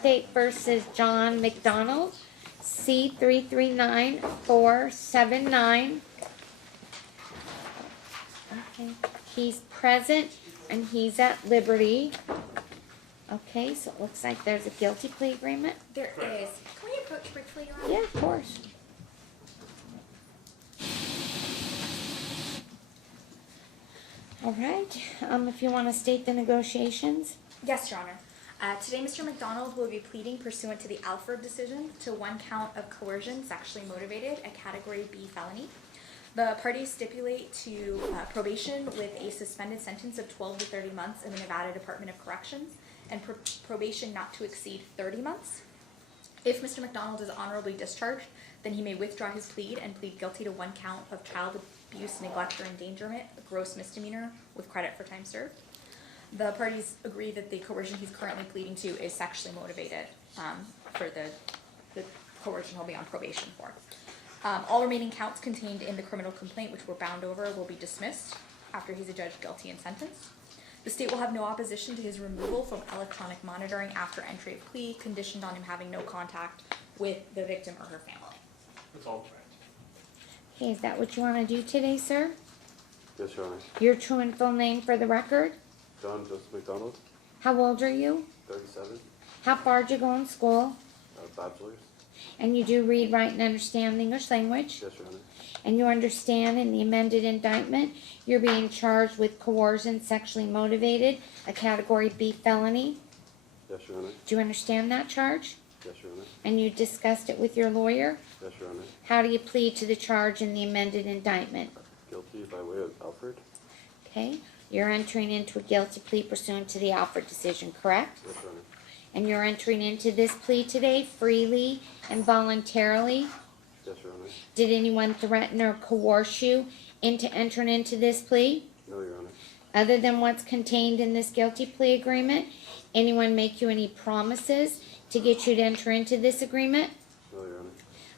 State versus John McDonald, C339479. Okay, he's present and he's at liberty. Okay, so it looks like there's a guilty plea agreement. There is. Can we approach briefly, Your Honor? Yeah, of course. All right, if you want to state the negotiations. Yes, Your Honor. Today, Mr. McDonald will be pleading pursuant to the Alford decision to one count of coercion sexually motivated, a Category B felony. The parties stipulate to probation with a suspended sentence of 12 to 30 months in the Nevada Department of Corrections and probation not to exceed 30 months. If Mr. McDonald is honorably discharged, then he may withdraw his plea and plead guilty to one count of child abuse, neglect, or endangerment, a gross misdemeanor with credit for time served. The parties agree that the coercion he's currently pleading to is sexually motivated for the coercion he'll be on probation for. All remaining counts contained in the criminal complaint, which were bound over, will be dismissed after he's adjudged guilty and sentenced. The state will have no opposition to his removal from electronic monitoring after entry of plea, conditioned on him having no contact with the victim or her family. That's all correct. Okay, is that what you want to do today, sir? Yes, Your Honor. Your true and full name for the record? John Joseph McDonald, How old are you? 37, How far did you go in school? bachelor's. And you do read, write, and understand the English language? Yes, Your Honor. And you understand in the amended indictment, you're being charged with coercion sexually motivated, a Category B felony? Yes, Your Honor. Do you understand that charge? Yes, Your Honor. And you discussed it with your lawyer? Yes, Your Honor. How do you plead to the charge in the amended indictment? Guilty by way of Alford. Okay, you're entering into a guilty plea pursuant to the Alford decision, correct? Yes, Your Honor. And you're entering into this plea today freely and voluntarily? Yes, Your Honor. Did anyone threaten or coerce you into entering into this plea? No, Your Honor. Other than what's contained in this guilty plea agreement, anyone make you any promises to get you to enter into this agreement? No, Your Honor.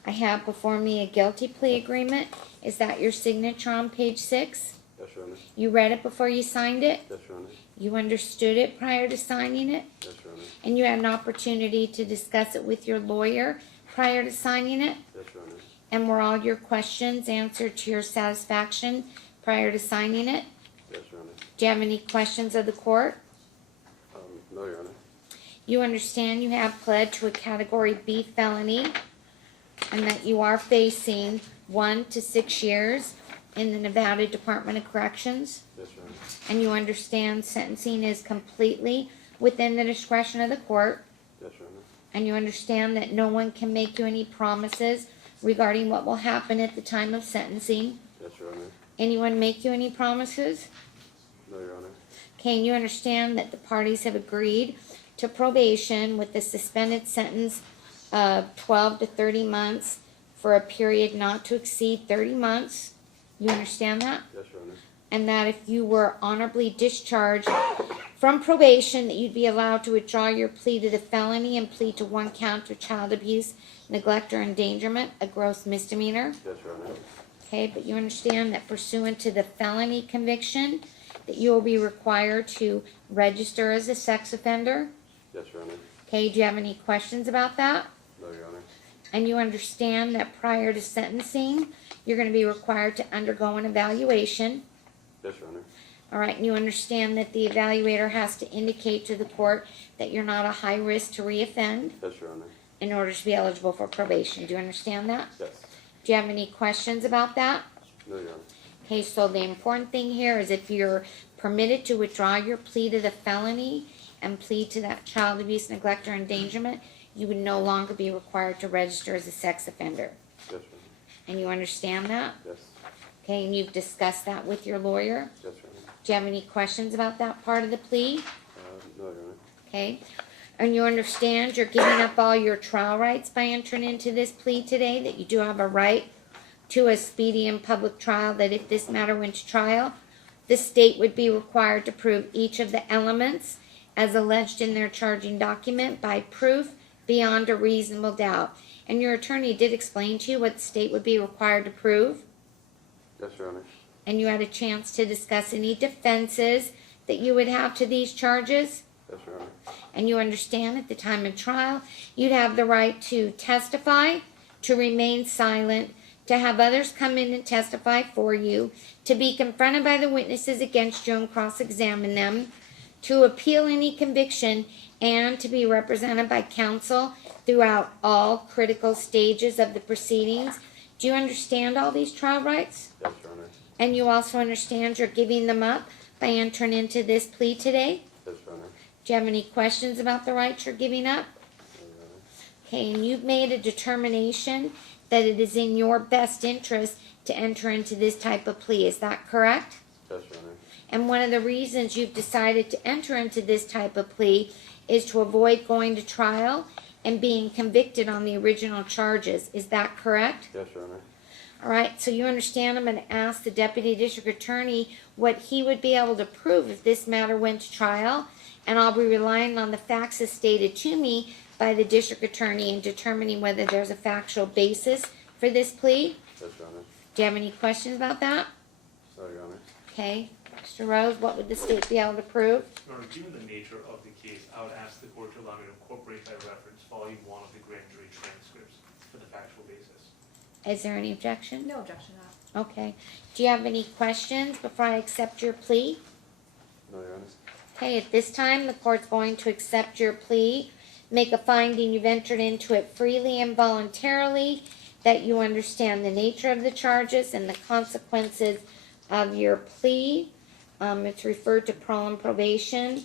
I have before me a guilty plea agreement. Is that your signature on page 6? Yes, Your Honor. You read it before you signed it? Yes, Your Honor. You understood it prior to signing it? Yes, Your Honor. And you had an opportunity to discuss it with your lawyer prior to signing it? Yes, Your Honor. And were all your questions answered to your satisfaction prior to signing it? Yes, Your Honor. Do you have any questions of the court? No, Your Honor. You understand you have pled to a Category B felony and that you are facing 1 to 6 years in the Nevada Department of Corrections? Yes, Your Honor. And you understand sentencing is completely within the discretion of the court? Yes, Your Honor. And you understand that no one can make you any promises regarding what will happen at the time of sentencing? Yes, Your Honor. Anyone make you any promises? No, Your Honor. Okay, and you understand that the parties have agreed to probation with the suspended sentence of 12 to 30 months for a period not to exceed 30 months. You understand that? Yes, Your Honor. And that if you were honorably discharged from probation, that you'd be allowed to withdraw your plea to the felony and plead to one count of child abuse, neglect, or endangerment, a gross misdemeanor. Yes, Your Honor. Okay, but you understand that pursuant to the felony conviction, that you will be required to register as a sex offender. Yes, Your Honor. Okay, do you have any questions about that? No, Your Honor. And you understand that prior to sentencing, you're going to be required to undergo an evaluation. Yes, Your Honor. All right, and you understand that the evaluator has to indicate to the court that you're not a high risk to reoffend Yes, Your Honor. in order to be eligible for probation. Do you understand that? Yes. Do you have any questions about that? No, Your Honor. Okay, so the important thing here is if you're permitted to withdraw your plea to the felony and plead to that child abuse, neglect, or endangerment, you would no longer be required to register as a sex offender. Yes, Your Honor. And you understand that? Yes. Okay, and you've discussed that with your lawyer? Yes, Your Honor. Do you have any questions about that part of the plea? No, Your Honor. Okay, and you understand you're giving up all your trial rights by entering into this plea today, that you do have a right to a speedy and public trial, that if this matter went to trial, the state would be required to prove each of the elements as alleged in their charging document by proof beyond a reasonable doubt. And your attorney did explain to you what the state would be required to prove? Yes, Your Honor. And you had a chance to discuss any defenses that you would have to these charges? Yes, Yes, Your Honor. And you understand at the time of trial, you'd have the right to testify, to remain silent, to have others come in and testify for you, to be confronted by the witnesses against you and cross-examine them, to appeal any conviction, and to be represented by counsel throughout all critical stages of the proceedings. Do you understand all these trial rights? Yes, Your Honor. And you also understand you're giving them up by entering into this plea today? Yes, Your Honor. Do you have any questions about the rights you're giving up? No, Your Honor. Okay, and you've made a determination that it is in your best interest to enter into this type of plea. Is that correct? Yes, Your Honor. And one of the reasons you've decided to enter into this type of plea is to avoid going to trial and being convicted on the original charges. Is that correct? Yes, Your Honor. All right, so you understand I'm going to ask the Deputy District Attorney what he would be able to prove if this matter went to trial, and I'll be relying on the facts as stated to me by the District Attorney in determining whether there's a factual basis for this plea. Yes, Your Honor. Do you have any questions about that? No, Your Honor. Okay, Mr. Rose, what would the state be able to prove? Your Honor, given the nature of the case, I would ask the court to allow me to incorporate by reference volume 1 of the grand jury transcripts for the factual basis. Is there any objection? No objection to that. Okay. Do you have any questions before I accept your plea? No, Your Honor. Okay, at this time, the court's going to accept your plea, make a finding you've entered into it freely and voluntarily, that you understand the nature of the charges and the consequences of your plea. It's referred to parole and probation,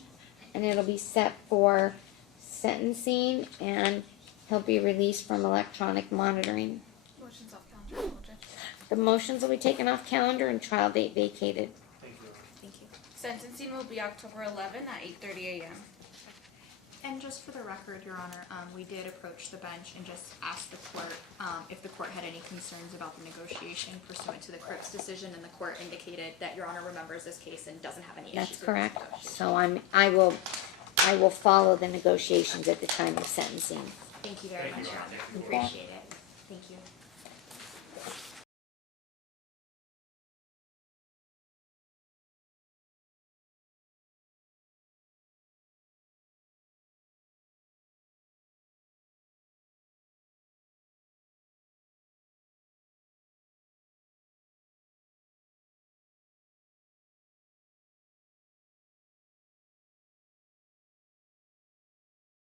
and it'll be set for sentencing, and he'll be released from electronic monitoring. Motion's off calendar, no objection. The motions will be taken off calendar and trial date vacated. Thank you, Your Honor. Thank you. Sentencing will be October 11 at 8:30 a.m. And just for the record, Your Honor, we did approach the bench and just asked the court if the court had any concerns about the negotiation pursuant to the Cripps decision, and the court indicated that Your Honor remembers this case and doesn't have any issues That's with this correct. negotiation. So I will follow the negotiations at the time of sentencing. Thank you very Thank you, much, Your Your Honor. Honor. Thank you. Appreciate it. Thank you.